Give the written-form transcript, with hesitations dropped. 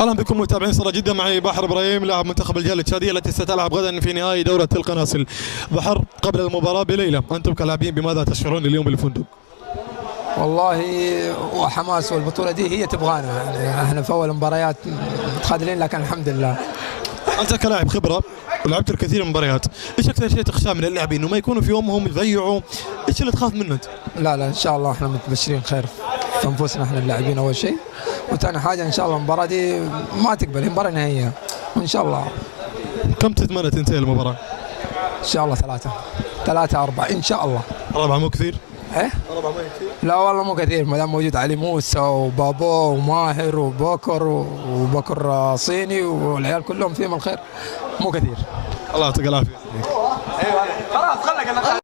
اهلا بكم متابعين صورة جدا، معي بحر ابراهيم لاعب منتخب الجالة التشادية التي ستلعب غدا في نهائي دورة القناصل. بحر، قبل المباراة بليلة انتم كلاعبين بماذا تشعرون اليوم بالفندق؟ والله وحماس، والبطولة دي هي تبغانا، يعني احنا في اول مباريات متخاذلين لكن الحمد لله. انت كلاعب خبرة ولعبت الكثير من المباريات، ايش اكثر شيء تخشى من اللاعبين انه ما يكونوا في يومهم يضيعوا؟ ايش اللي تخاف منه انت؟ لا ان شاء الله احنا متبشرين خير في انفسنا احنا اللاعبين اول شيء، وثاني حاجة ان شاء الله المباراة دي ما تقبل، هي مباراة نهائية وان شاء الله. كم تتمنى تنتهي المباراة؟ ان شاء الله 3-4 ان شاء الله. 4 مو كثير؟ ايه 4 ما كثير؟ لا والله مو كثير، ما دام موجود علي موسى وبابو وماهر وبكر وبكر صيني والعيال كلهم فيهم الخير، مو كثير. الله يعطيك العافية. ايوه خلاص خلك